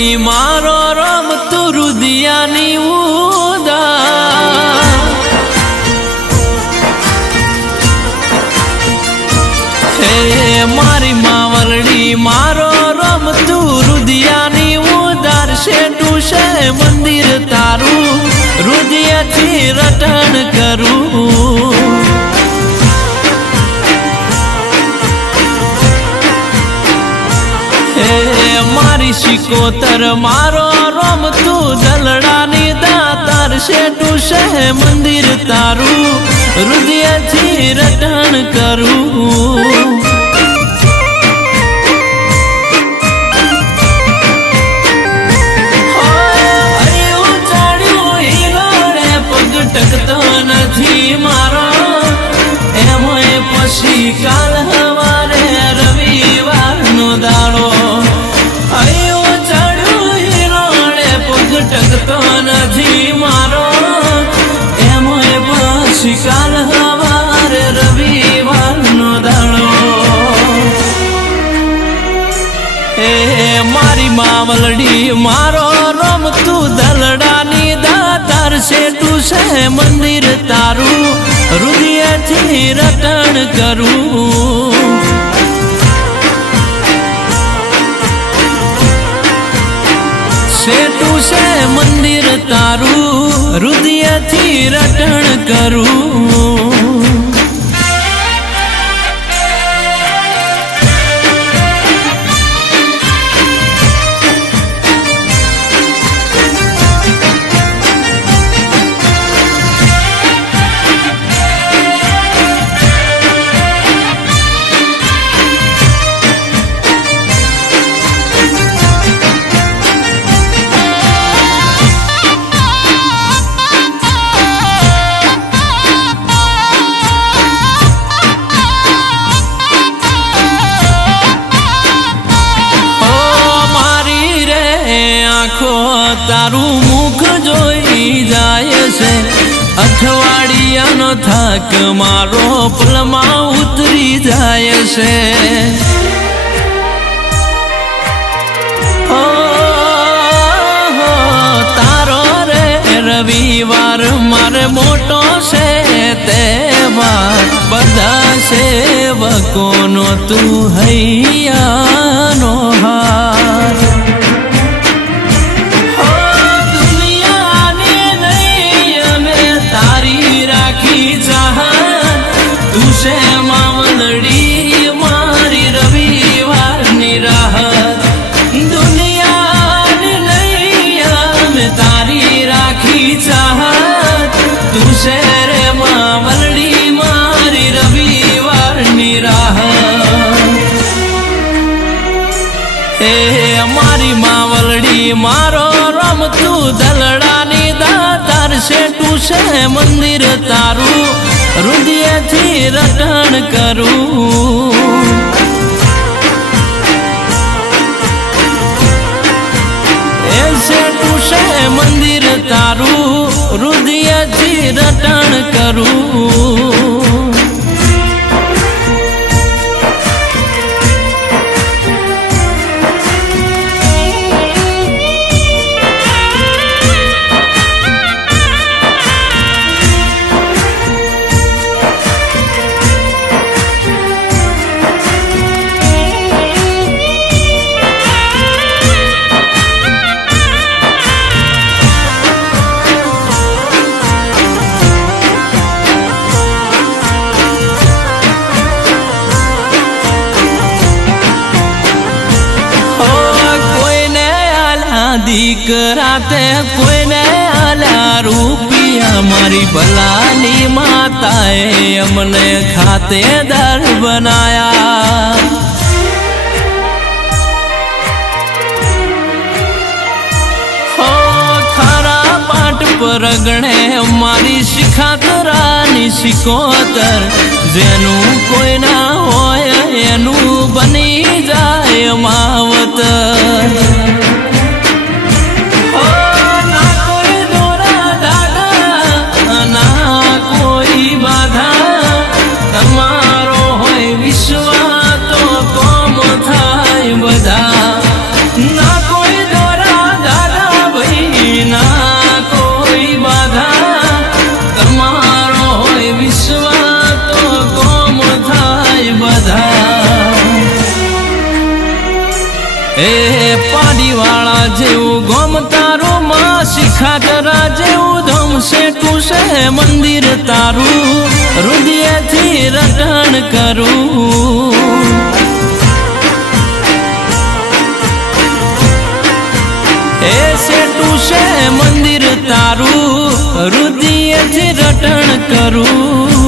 માવલડી મારો રમતું રુદિયાની ઉદા હે મારી માવલડી મારો રમતું રુદિયાની ઉદાર શેઠું છે મંદિર તારું રુદિયાથી રટણ કરું મારી શિકોતર મારો રમતું દલડાની દાતાર શેઠું છે મંદિર તારું હૃદયથી રટણ કરું ટકતો નથી મારો એમોય પછી કાલ હવારે રવિવારનો દાડો આયો ચડ્યું હિરોડે પગ ટકતો નથી મારો એમોય પછી કાલ હવારે રવિવારનો દાડો એ મારી માવલડી મારો રમતું દલડાની દાતાર શેઠું છે મંદિર તારું હૃદયથી રટણ કરું શેઠું છે મંદિર તારું હૃદયથી રટણ કરું તારું મુખ જોઈ જાય છે અઠવાડિયાનો થાક મારો પલમાં ઉતરી જાય છે તારો રે રવિવાર મારે મોટો છે તહેવાર બધા સેવકોનો તું હૈયાનો હાર તુસે માવલડી મારી રવિવારની રાહત દુનિયાની નૈયા મેં તારી રાખી ચાહત તુસે રે માવલડી મારી રવિવારની રાહત હે મારી માવલડી મારો રમતું દલડાની દાતાર શેઠું છે મંદિર તારું હૃદયથી રટણ કરું એ શેઠું છે મંદિર તારું હૃદયથી રટણ કરું દીકરા તે કોઈને આલ્યા રૂપિયા મારી ભલાની માતાએ અમને ખાતેદાર બનાયા હો ખારા પાટ પર ગણે મારી શિખાતરાની શિકોતર જેનું કોઈ ના હોય એનું બની જાય માવતર ના કોઈ દોરા એ પાડીવાળા જેવું ગોમ તારું માં શિખાતરા જેવું ધમ સેટું છે મંદિર તારું હૃદયથી રટણ કરું એ સેટું છે મંદિર તારું હૃદયથી રટણ કરું